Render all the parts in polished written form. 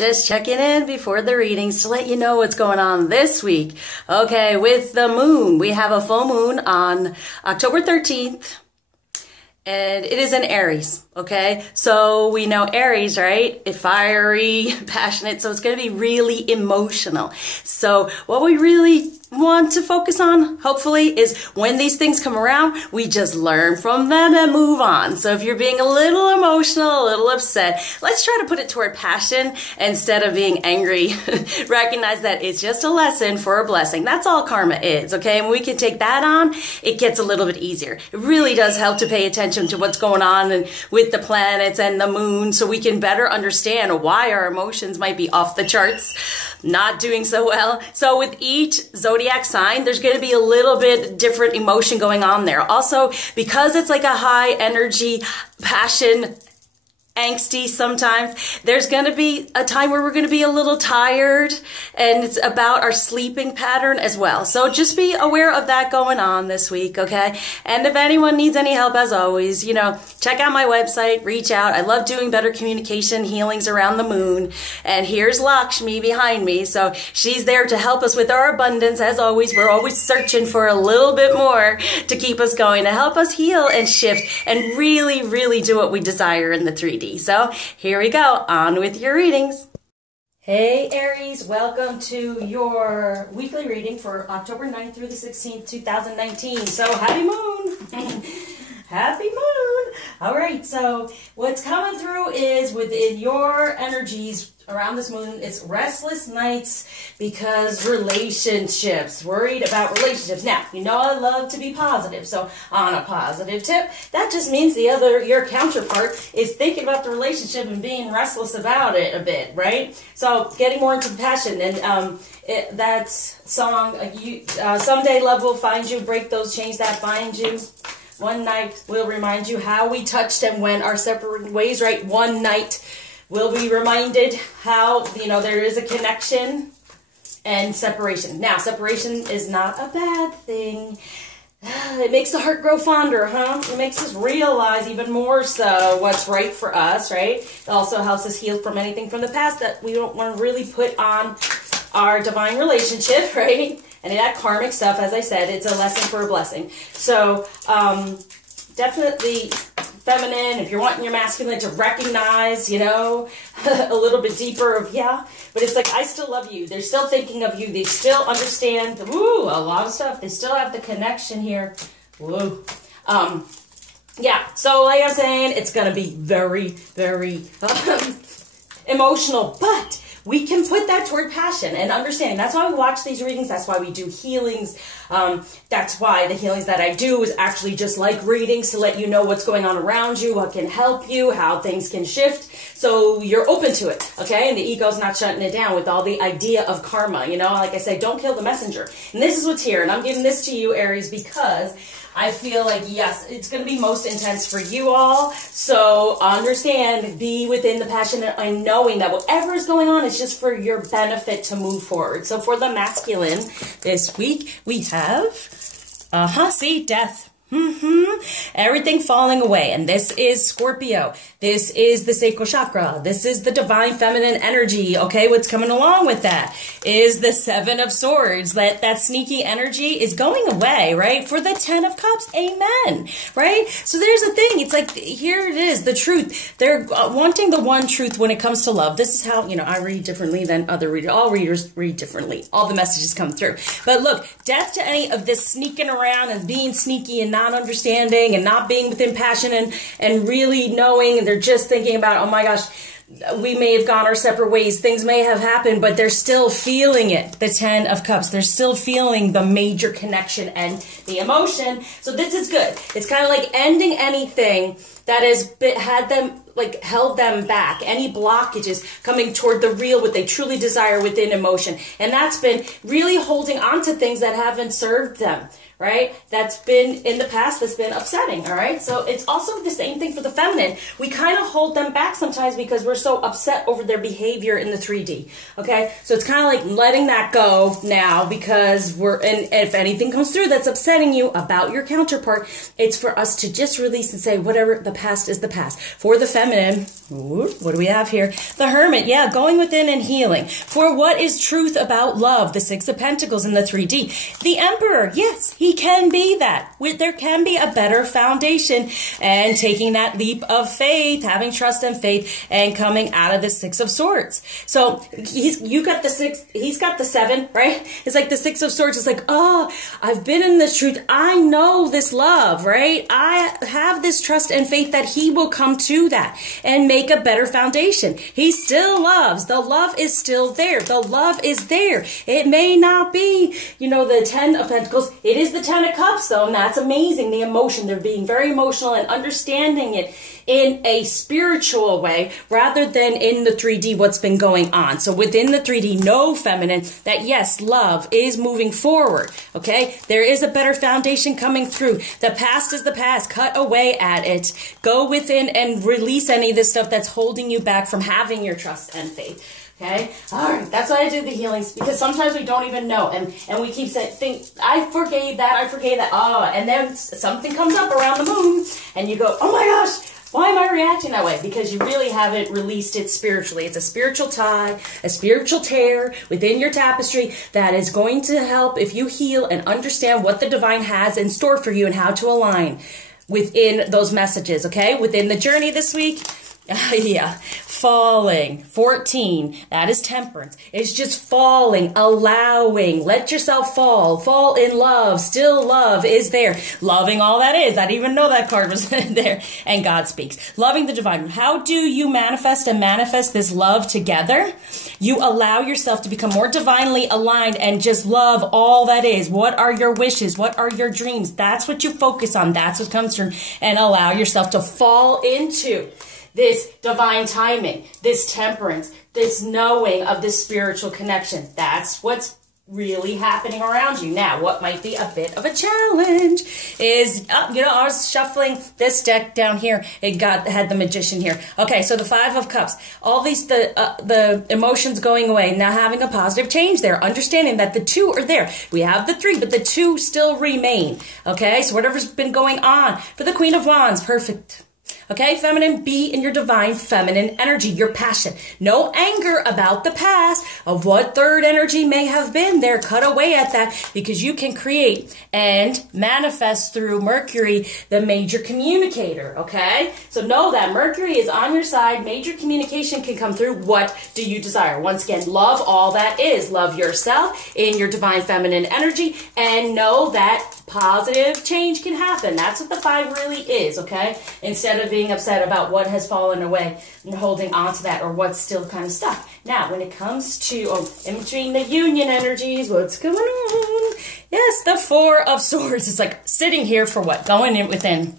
Just checking in before the readings to let you know what's going on this week. Okay, with the moon, we have a full moon on October 13th. And it is in Aries, okay? So we know Aries, right? It's fiery, passionate, so it's going to be really emotional. So what we really want to focus on, hopefully, is when these things come around, we just learn from them and move on. So if you're being a little emotional, a little upset, let's try to put it toward passion instead of being angry. Recognize that it's just a lesson for a blessing. That's all karma is, okay? And when we can take that on, it gets a little bit easier. It really does help to pay attention to what's going on and with the planets and the moon so we can better understand why our emotions might be off the charts, not doing so well. So with each zodiac sign, there's going to be a little bit different emotion going on there. Also, because it's like a high energy, passion, angsty sometimes, there's going to be a time where we're going to be a little tired, and it's about our sleeping pattern as well. So just be aware of that going on this week, okay? And if anyone needs any help, as always, you know, check out my website, reach out. I love doing better communication healings around the moon. And here's Lakshmi behind me. So she's there to help us with our abundance. As always, we're always searching for a little bit more to keep us going, to help us heal and shift and really, really do what we desire in the 3D. So here we go, on with your readings. Hey Aries, welcome to your weekly reading for October 9th through the 16th, 2019. So happy moon! Happy moon! All right, so what's coming through is within your energies around this moon, it's restless nights because relationships, worried about relationships. Now, you know I love to be positive, so on a positive tip, that just means your counterpart is thinking about the relationship and being restless about it a bit, right? So getting more into passion, and that song, someday love will find you, break those chains that bind you. One night will remind you how we touched and went our separate ways, right? One night will be reminded how, you know, there is a connection and separation. Now, separation is not a bad thing. It makes the heart grow fonder, huh? It makes us realize even more so what's right for us, right? It also helps us heal from anything from the past that we don't want to really put on our divine relationship, right? And that karmic stuff, as I said, it's a lesson for a blessing. So, definitely feminine, if you're wanting your masculine to recognize, you know, a little bit deeper of, yeah, but it's like, I still love you. They're still thinking of you. They still understand, woo, a lot of stuff. They still have the connection here. Woo. Yeah, so like I'm saying, it's going to be very, very emotional, but we can put that toward passion and understanding. That's why we watch these readings. That's why we do healings. That's why the healings that I do is actually just like readings to let you know what's going on around you, what can help you, how things can shift. So you're open to it, okay? And the ego's not shutting it down with all the idea of karma. You know, like I said, don't kill the messenger. And this is what's here. And I'm giving this to you, Aries, because I feel like, yes, it's going to be most intense for you all. So understand, be within the passion and knowing that whatever is going on is just for your benefit to move forward. So for the masculine this week, we have, see, death. Everything falling away. And this is Scorpio. This is the sacral chakra. This is the divine feminine energy. Okay, what's coming along with that is the 7 of Swords. That sneaky energy is going away, right? For the 10 of Cups. Amen. Right? So there's a thing. It's like, here it is, the truth. They're wanting the one truth when it comes to love. This is how, you know, I read differently than other readers. All readers read differently. All the messages come through. But look, death to any of this sneaking around and being sneaky and not understanding and not being within passion and really knowing, and they're just thinking about, oh my gosh, we may have gone our separate ways, things may have happened, but they're still feeling it, the 10 of Cups. They're still feeling the major connection and the emotion. So this is good. It's kind of like ending anything that has had them, like, held them back, any blockages, coming toward the real, what they truly desire within emotion. And that's been really holding on to things that haven't served them, right? That's been in the past, that's been upsetting, all right? So it's also the same thing for the feminine. We kind of hold them back sometimes because we're so upset over their behavior in the 3D, okay? So it's kind of like letting that go now because and if anything comes through that's upsetting you about your counterpart, it's for us to just release and say, whatever, the past is the past. For the feminine, what do we have here? The Hermit, yeah, going within and healing. For what is truth about love? The Six of Pentacles in the 3D. The Emperor, yes, he can be that. There can be a better foundation, and taking that leap of faith, having trust and faith, and coming out of the Six of Swords. So you got the 6, he's got the 7, right? It's like the Six of Swords. It's like, oh, I've been in this truth. I know this love, right? I have this trust and faith that he will come to that and make a better foundation. He still loves. The love is still there. The love is there. It may not be, the 10 of Pentacles. It is the 10 of Cups, though, and that's amazing. The emotion, they're being very emotional and understanding it in a spiritual way rather than in the 3D what's been going on. So within the 3D, know, feminine, that yes, love is moving forward, okay? There is a better foundation coming through. The past is the past. Cut away at it. Go within and release any of this stuff that's holding you back from having your trust and faith. Okay, all right, that's why I do the healings, because sometimes we don't even know, and we keep saying, I forgave that, oh, and then something comes up around the moon, and you go, oh my gosh, why am I reacting that way? Because you really haven't released it spiritually. It's a spiritual tie, a spiritual tear within your tapestry that is going to help if you heal and understand what the divine has in store for you and how to align within those messages, okay? Within the journey this week, yeah, falling, 14, that is temperance. It's just falling, allowing, let yourself fall in love, still love is there. Loving all that is, I didn't even know that card was there, and God speaks. Loving the divine. How do you manifest this love together? You allow yourself to become more divinely aligned and just love all that is. What are your wishes? What are your dreams? That's what you focus on. That's what comes through, and allow yourself to fall into this divine timing, this temperance, this knowing of this spiritual connection. That's what's really happening around you. Now, what might be a bit of a challenge is, I was shuffling this deck down here. It had the Magician here. Okay, so the 5 of Cups. All these, the emotions going away. Now having a positive change there. Understanding that the 2 are there. We have the 3, but the 2 still remain. Okay, so whatever's been going on. For the Queen of Wands, perfect. Okay, feminine, be in your divine feminine energy, your passion. No anger about the past of what third energy may have been there. Cut away at that, because you can create and manifest through Mercury, the major communicator, okay? So know that Mercury is on your side. Major communication can come through. What do you desire? Once again, love all that is. Love yourself in your divine feminine energy, and know that positive change can happen. That's what the 5 really is, okay? Instead of being upset about what has fallen away and holding on to that, or what's still kind of stuck. Now, when it comes to, in between the union energies, what's going on? Yes, the 4 of Swords. It's like sitting here for what? Going in within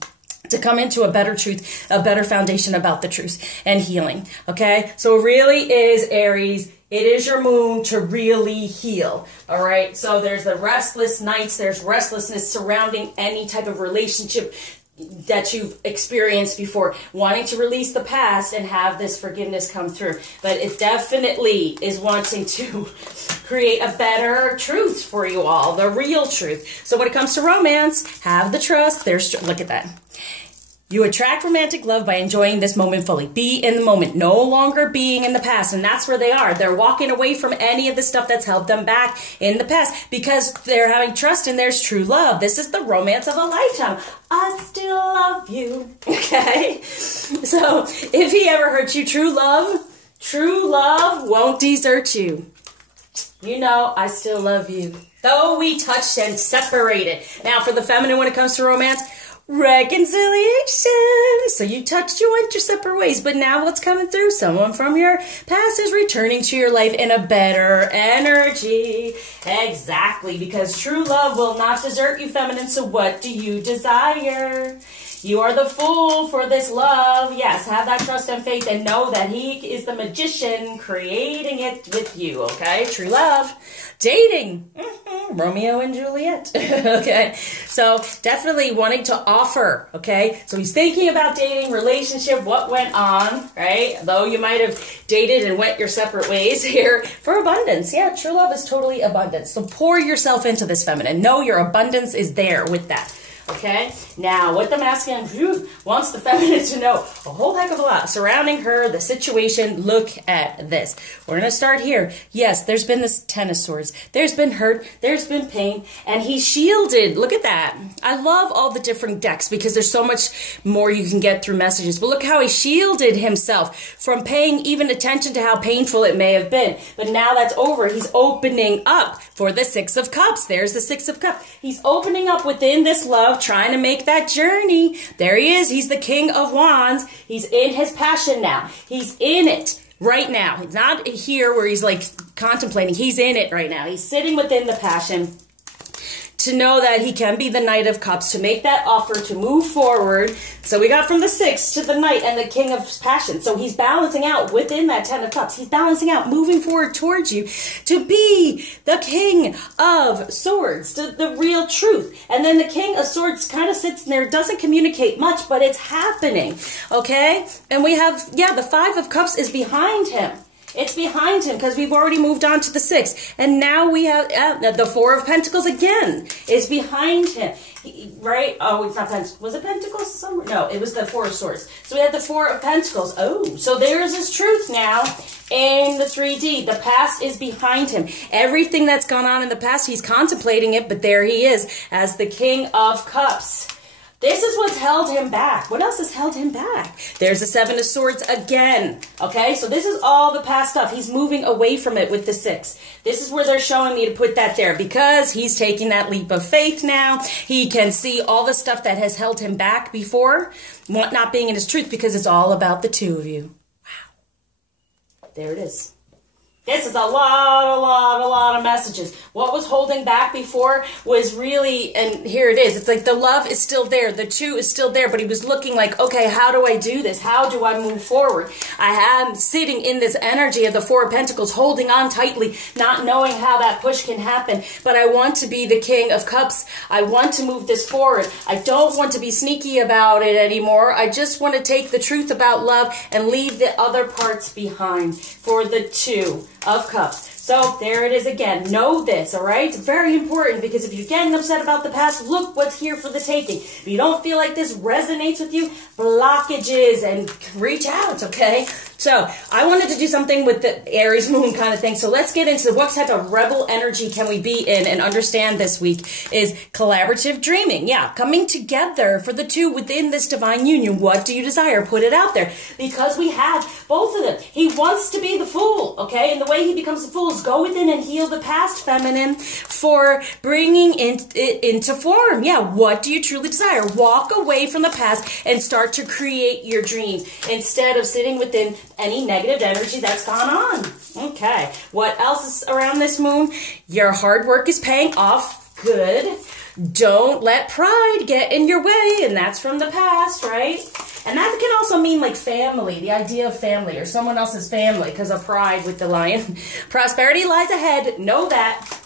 to come into a better truth, a better foundation about the truth and healing, okay? So it really is, Aries, it is your moon to really heal, all right? So there's the restless nights, there's restlessness surrounding any type of relationship that you've experienced before, wanting to release the past and have this forgiveness come through. But it definitely is wanting to create a better truth for you all, the real truth. So when it comes to romance, have the trust. Look at that. You attract romantic love by enjoying this moment fully. Be in the moment, no longer being in the past. And that's where they are. They're walking away from any of the stuff that's held them back in the past, because they're having trust in there's true love. This is the romance of a lifetime. I still love you. Okay? So if he ever hurts you, true love won't desert you. You know, I still love you. Though we touched and separated. Now for the feminine, when it comes to romance, reconciliation. So you touched, you went your separate ways, but now what's coming through? Someone from your past is returning to your life in a better energy. Exactly, because true love will not desert you, feminine. So what do you desire? You are the fool for this love. Yes, have that trust and faith and know that he is the magician creating it with you, okay? True love. Dating. Romeo and Juliet. Okay, so definitely wanting to offer, okay? So he's thinking about dating, relationship, what went on, right? Though you might have dated and went your separate ways here for abundance. Yeah, true love is totally abundance. So pour yourself into this feminine. Know your abundance is there with that. Okay, now what the masculine wants the feminine to know a whole heck of a lot surrounding her, the situation. Look at this. We're going to start here. Yes, there's been this Ten of Swords. There's been hurt. There's been pain. And he's shielded. Look at that. I love all the different decks because there's so much more you can get through messages. But look how he shielded himself from paying even attention to how painful it may have been. But now that's over. He's opening up for the Six of Cups. There's the Six of Cups. He's opening up within this love, trying to make that journey. There he is. He's the King of Wands. He's in his passion now. He's in it right now. He's not here where he's like contemplating. He's in it right now. He's sitting within the passion to know that he can be the Knight of Cups, to make that offer, to move forward. So we got from the Six to the Knight and the King of Passion. So he's balancing out within that Ten of Cups. He's balancing out, moving forward towards you to be the King of Swords, the real truth. And then the King of Swords kind of sits there, doesn't communicate much, but it's happening, okay? And we have, yeah, the Five of Cups is behind him. It's behind him because we've already moved on to the Six. And now we have the Four of Pentacles again is behind him. Right? Oh, it's not Pentacles. Was it Pentacles somewhere? No, it was the Four of Swords. So we had the Four of Pentacles. Oh, so there's his truth now in the 3D. The past is behind him. Everything that's gone on in the past, he's contemplating it, but there he is as the King of Cups. This is what's held him back. What else has held him back? There's the Seven of Swords again. Okay, so this is all the past stuff. He's moving away from it with the Six. This is where they're showing me to put that there because he's taking that leap of faith now. He can see all the stuff that has held him back before, not being in his truth, because it's all about the two of you. Wow. There it is. This is a lot of messages. What was holding back before was really, and here it is. It's like the love is still there. The two is still there, but he was looking like, okay, how do I do this? How do I move forward? I am sitting in this energy of the Four of Pentacles, holding on tightly, not knowing how that push can happen. But I want to be the King of Cups. I want to move this forward. I don't want to be sneaky about it anymore. I just want to take the truth about love and leave the other parts behind for the Two of Cups. So there it is again. Know this, all right? It's very important because if you're getting upset about the past, look what's here for the taking. If you don't feel like this resonates with you, blockages and reach out, okay? So I wanted to do something with the Aries moon kind of thing. So let's get into what type of rebel energy can we be in and understand this week is collaborative dreaming. Yeah, coming together for the two within this divine union. What do you desire? Put it out there because we have both of them. He wants to be the fool, okay? And the way he becomes the fool is go within and heal the past, feminine, for bringing it into form. Yeah, what do you truly desire? Walk away from the past and start to create your dreams instead of sitting within any negative energy that's gone on. Okay, what else is around this moon? Your hard work is paying off. Good. Don't let pride get in your way, and that's from the past, right? And that can also mean like family, the idea of family or someone else's family because of pride with the lion. Prosperity lies ahead. Know that.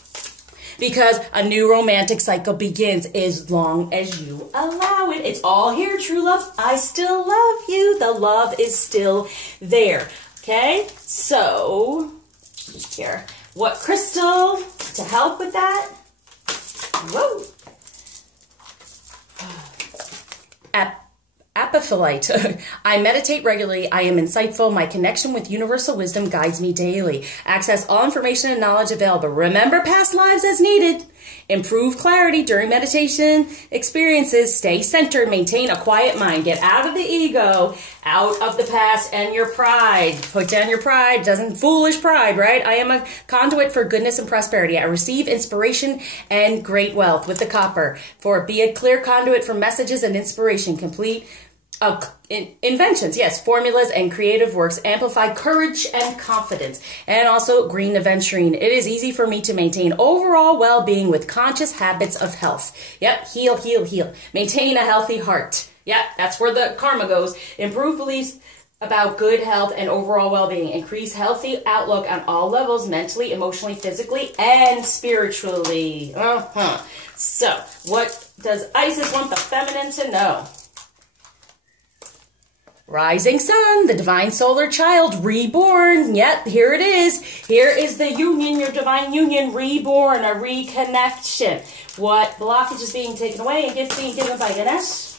Because a new romantic cycle begins as long as you allow it. It's all here, true love. I still love you. The love is still there. Okay? So, here. What crystal to help with that? Whoa. Apophyllite. I meditate regularly. I am insightful. My connection with universal wisdom guides me daily. Access all information and knowledge available. Remember past lives as needed. Improve clarity during meditation experiences. Stay centered. Maintain a quiet mind. Get out of the ego, out of the past and your pride. Put down your pride. Doesn't foolish pride, right? I am a conduit for goodness and prosperity. I receive inspiration and great wealth with the copper. For be a clear conduit for messages and inspiration. Complete inventions, yes, formulas and creative works, amplify courage and confidence, and also green aventurine. It is easy for me to maintain overall well-being with conscious habits of health. Yep, heal, heal, heal. Maintain a healthy heart. Yeah, that's where the karma goes. Improve beliefs about good health and overall well-being. Increase healthy outlook on all levels, mentally, emotionally, physically, and spiritually. So, what does Isis want the feminine to know? Rising sun, the divine solar child, reborn. Yep, here it is. Here is the union, your divine union, reborn, a reconnection. What blockage is being taken away and gifts being given by Ganesh?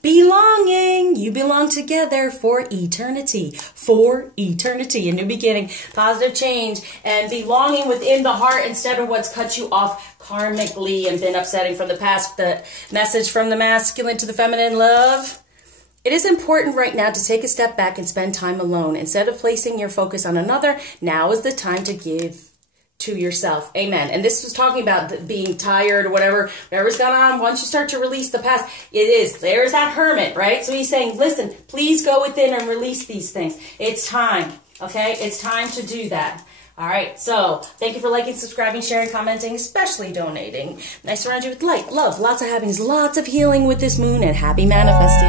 Belonging. You belong together for eternity. For eternity. A new beginning, positive change, and belonging within the heart instead of what's cut you off karmically and been upsetting from the past. The message from the masculine to the feminine, love. It is important right now to take a step back and spend time alone. Instead of placing your focus on another, now is the time to give to yourself. Amen. And this was talking about being tired or whatever's gone on. Once you start to release the past, there's that hermit, right? So he's saying, listen, please go within and release these things. It's time, okay? It's time to do that. All right, so thank you for liking, subscribing, sharing, commenting, especially donating. And I surround you with light, love, lots of happiness, lots of healing with this moon, and happy manifesting.